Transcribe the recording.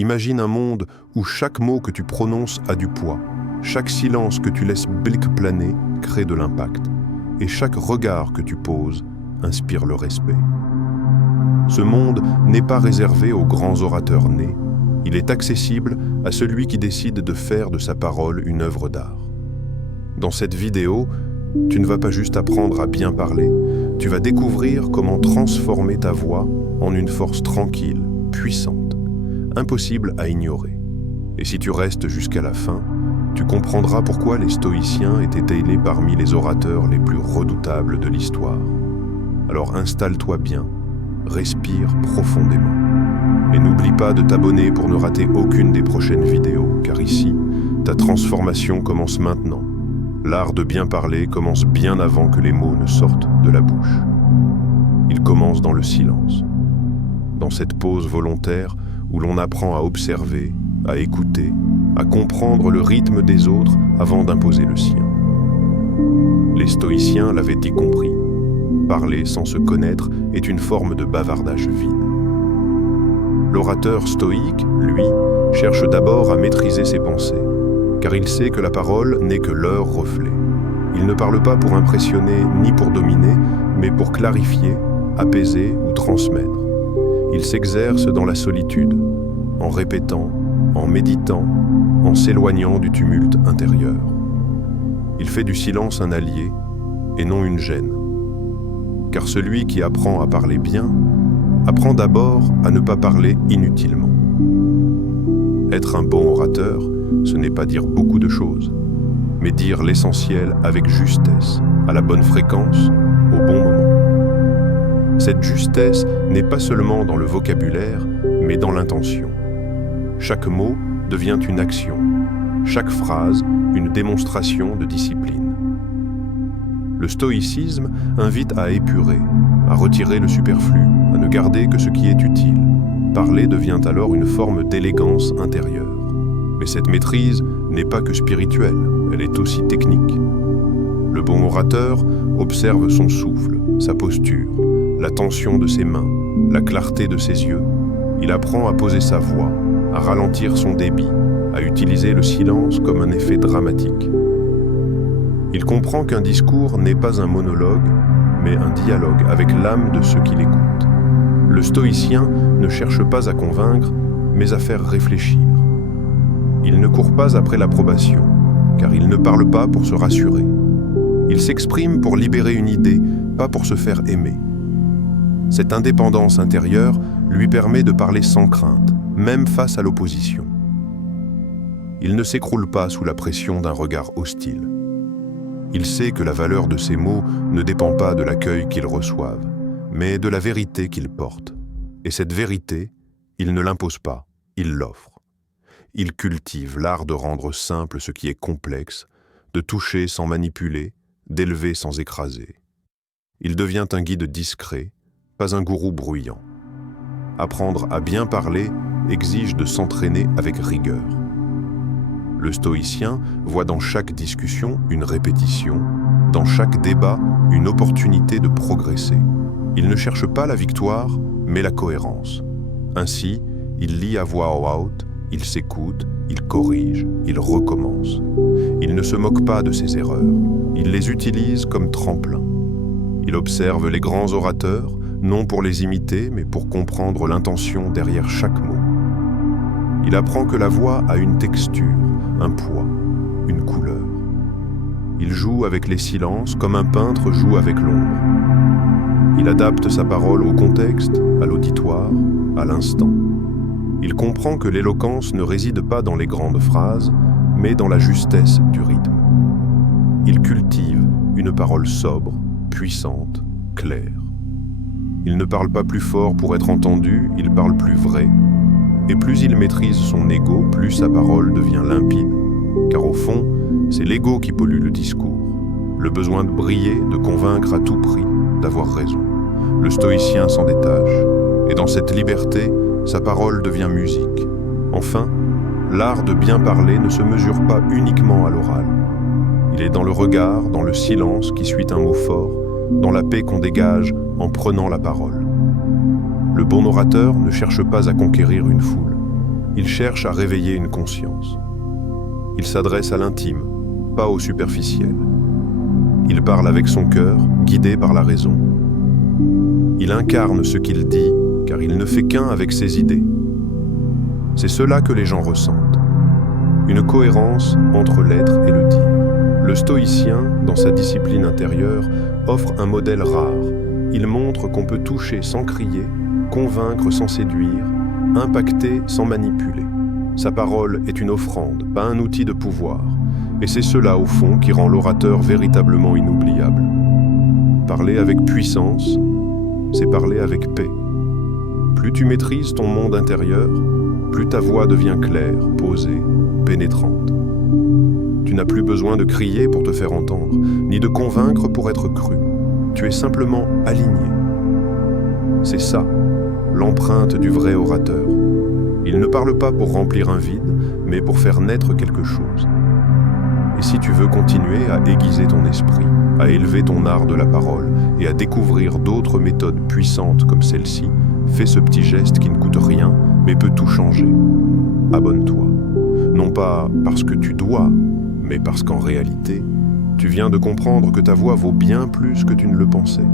Imagine un monde où chaque mot que tu prononces a du poids, chaque silence que tu laisses planer crée de l'impact, et chaque regard que tu poses inspire le respect. Ce monde n'est pas réservé aux grands orateurs nés, il est accessible à celui qui décide de faire de sa parole une œuvre d'art. Dans cette vidéo, tu ne vas pas juste apprendre à bien parler, tu vas découvrir comment transformer ta voix en une force tranquille, puissante, impossible à ignorer. Et si tu restes jusqu'à la fin, tu comprendras pourquoi les stoïciens étaient élus parmi les orateurs les plus redoutables de l'histoire. Alors installe-toi bien, respire profondément. Et n'oublie pas de t'abonner pour ne rater aucune des prochaines vidéos, car ici, ta transformation commence maintenant. L'art de bien parler commence bien avant que les mots ne sortent de la bouche. Il commence dans le silence, dans cette pause volontaire où l'on apprend à observer, à écouter, à comprendre le rythme des autres avant d'imposer le sien. Les stoïciens l'avaient y compris. Parler sans se connaître est une forme de bavardage vide. L'orateur stoïque, lui, cherche d'abord à maîtriser ses pensées, car il sait que la parole n'est que leur reflet. Il ne parle pas pour impressionner ni pour dominer, mais pour clarifier, apaiser ou transmettre. Il s'exerce dans la solitude, en répétant, en méditant, en s'éloignant du tumulte intérieur. Il fait du silence un allié et non une gêne. Car celui qui apprend à parler bien, apprend d'abord à ne pas parler inutilement. Être un bon orateur, ce n'est pas dire beaucoup de choses, mais dire l'essentiel avec justesse, à la bonne fréquence, au bon moment. Cette justesse n'est pas seulement dans le vocabulaire, mais dans l'intention. Chaque mot devient une action, chaque phrase une démonstration de discipline. Le stoïcisme invite à épurer, à retirer le superflu, à ne garder que ce qui est utile. Parler devient alors une forme d'élégance intérieure. Mais cette maîtrise n'est pas que spirituelle, elle est aussi technique. Le bon orateur observe son souffle, sa posture, la tension de ses mains, la clarté de ses yeux. Il apprend à poser sa voix, à ralentir son débit, à utiliser le silence comme un effet dramatique. Il comprend qu'un discours n'est pas un monologue, mais un dialogue avec l'âme de ceux qui l'écoutent. Le stoïcien ne cherche pas à convaincre, mais à faire réfléchir. Il ne court pas après l'approbation, car il ne parle pas pour se rassurer. Il s'exprime pour libérer une idée, pas pour se faire aimer. Cette indépendance intérieure lui permet de parler sans crainte, même face à l'opposition. Il ne s'écroule pas sous la pression d'un regard hostile. Il sait que la valeur de ses mots ne dépend pas de l'accueil qu'ils reçoivent, mais de la vérité qu'ils portent. Et cette vérité, il ne l'impose pas, il l'offre. Il cultive l'art de rendre simple ce qui est complexe, de toucher sans manipuler, d'élever sans écraser. Il devient un guide discret, pas un gourou bruyant. Apprendre à bien parler exige de s'entraîner avec rigueur. Le stoïcien voit dans chaque discussion une répétition, dans chaque débat une opportunité de progresser. Il ne cherche pas la victoire, mais la cohérence. Ainsi, il lit à voix haute, il s'écoute, il corrige, il recommence. Il ne se moque pas de ses erreurs, il les utilise comme tremplin. Il observe les grands orateurs, non pour les imiter, mais pour comprendre l'intention derrière chaque mot. Il apprend que la voix a une texture, un poids, une couleur. Il joue avec les silences comme un peintre joue avec l'ombre. Il adapte sa parole au contexte, à l'auditoire, à l'instant. Il comprend que l'éloquence ne réside pas dans les grandes phrases, mais dans la justesse du rythme. Il cultive une parole sobre, puissante, claire. Il ne parle pas plus fort pour être entendu, il parle plus vrai. Et plus il maîtrise son ego, plus sa parole devient limpide. Car au fond, c'est l'ego qui pollue le discours. Le besoin de briller, de convaincre à tout prix, d'avoir raison. Le stoïcien s'en détache. Et dans cette liberté, sa parole devient musique. Enfin, l'art de bien parler ne se mesure pas uniquement à l'oral. Il est dans le regard, dans le silence qui suit un mot fort, dans la paix qu'on dégage en prenant la parole. Le bon orateur ne cherche pas à conquérir une foule. Il cherche à réveiller une conscience. Il s'adresse à l'intime, pas au superficiel. Il parle avec son cœur, guidé par la raison. Il incarne ce qu'il dit, car il ne fait qu'un avec ses idées. C'est cela que les gens ressentent. Une cohérence entre l'être et le dire. Le stoïcien, dans sa discipline intérieure, offre un modèle rare. Il montre qu'on peut toucher sans crier, convaincre sans séduire, impacter sans manipuler. Sa parole est une offrande, pas un outil de pouvoir. Et c'est cela, au fond, qui rend l'orateur véritablement inoubliable. Parler avec puissance, c'est parler avec paix. Plus tu maîtrises ton monde intérieur, plus ta voix devient claire, posée, pénétrante. Tu n'as plus besoin de crier pour te faire entendre, ni de convaincre pour être cru. Tu es simplement aligné. C'est ça, l'empreinte du vrai orateur. Il ne parle pas pour remplir un vide, mais pour faire naître quelque chose. Et si tu veux continuer à aiguiser ton esprit, à élever ton art de la parole et à découvrir d'autres méthodes puissantes comme celle-ci, fais ce petit geste qui ne coûte rien, mais peut tout changer. Abonne-toi. Non pas parce que tu dois, mais parce qu'en réalité, tu viens de comprendre que ta voix vaut bien plus que tu ne le pensais.